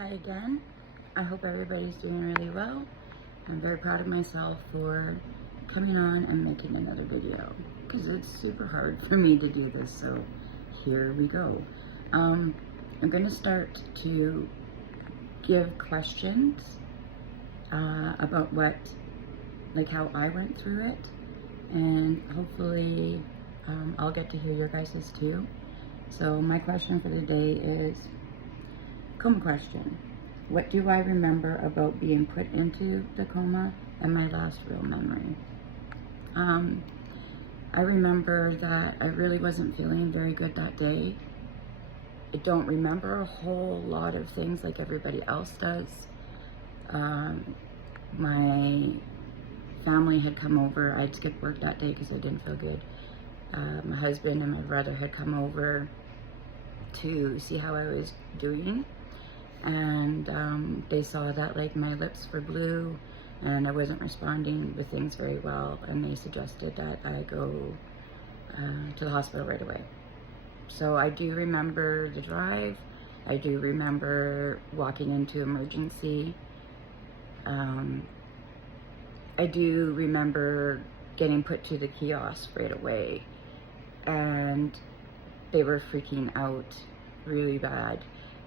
Hi again. I hope everybody's doing really well. I'm very proud of myself for coming on and making another video because it's super hard for me to do this, so here we go. I'm going to start to give questions about how I went through it, and hopefully I'll get to hear your guys's too. So my question for the day is coma question. What do I remember about being put into the coma and my last real memory? I remember that I really wasn't feeling very good that day. I don't remember a whole lot of things like everybody else does. My family had come over. I'd skipped work that day because I didn't feel good. My husband and my brother had come over to see how I was doing, and they saw that my lips were blue and I wasn't responding with things very well, and they suggested that I go to the hospital right away. So I do remember the drive. I do remember walking into emergency. I do remember getting put to the kiosk right away, and they were freaking out really bad.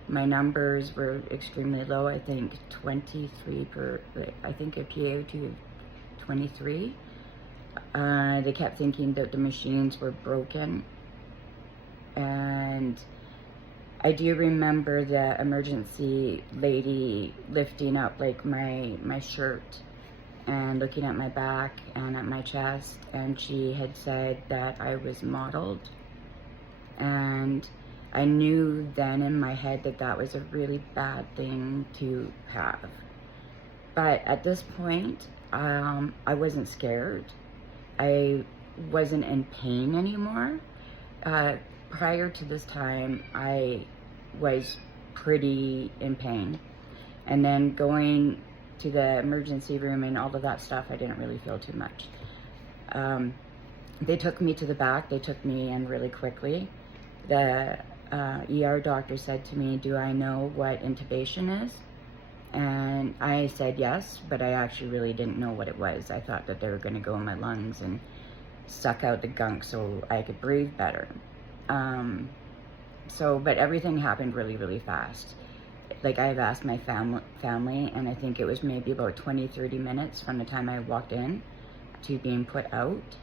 My numbers were extremely low. I think 23 per, I think a PaO2 of 23. They kept thinking that the machines were broken. And I do remember the emergency lady lifting up my shirt and looking at my back and at my chest, and she had said that I was mottled. And I knew then in my head that that was a really bad thing to have. But at this point, I wasn't scared. I wasn't in pain anymore. Prior to this time, I was pretty in pain. And then going to the emergency room and all of that stuff, I didn't really feel too much. They took me to the back. They took me in really quickly. The ER doctor said to me, "Do I know what intubation is?" And I said yes, but I actually really didn't know what it was. I thought that they were going to go in my lungs and suck out the gunk so I could breathe better. But everything happened really, really fast. I've asked my family, and I think it was maybe about 20-30 minutes from the time I walked in to being put out.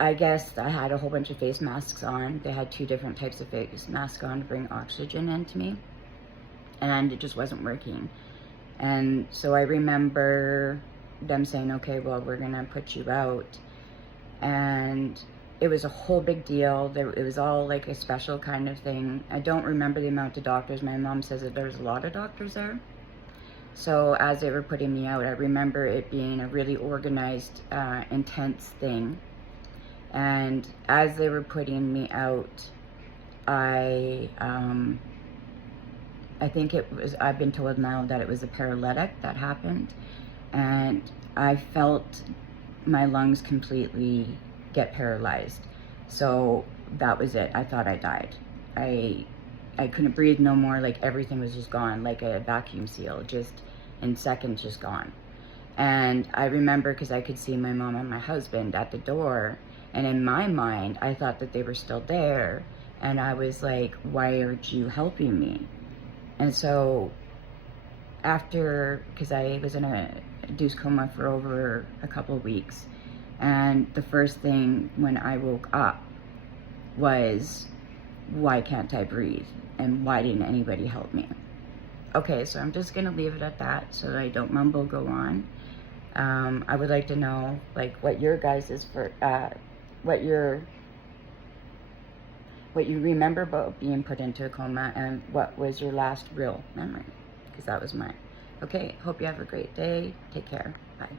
I guess I had a whole bunch of face masks on. They had 2 different types of face masks on to bring oxygen into me, and it just wasn't working. And so I remember them saying, "Okay, well, we're gonna put you out." And it was a whole big deal. It was all like a special kind of thing. I don't remember the amount of doctors. My mom says that there was a lot of doctors there. So as they were putting me out, I remember it being a really organized, intense thing. And as they were putting me out, I think I've been told now that it was a paralytic that happened. And I felt my lungs completely get paralyzed. So that was it. I thought I died. I couldn't breathe no more. Everything was just gone, like a vacuum seal, just in seconds, just gone. And I remember because I could see my mom and my husband at the door, and in my mind, I thought that they were still there. And I was like, "Why aren't you helping me?" And so because I was in a induced coma for over a couple of weeks, and the first thing when I woke up was, why can't I breathe? And why didn't anybody help me? Okay, so I'm just gonna leave it at that so that I don't go on. I would like to know what your guys is for, what you remember about being put into a coma, and what was your last real memory, because that was mine. Okay, hope you have a great day. Take care. Bye.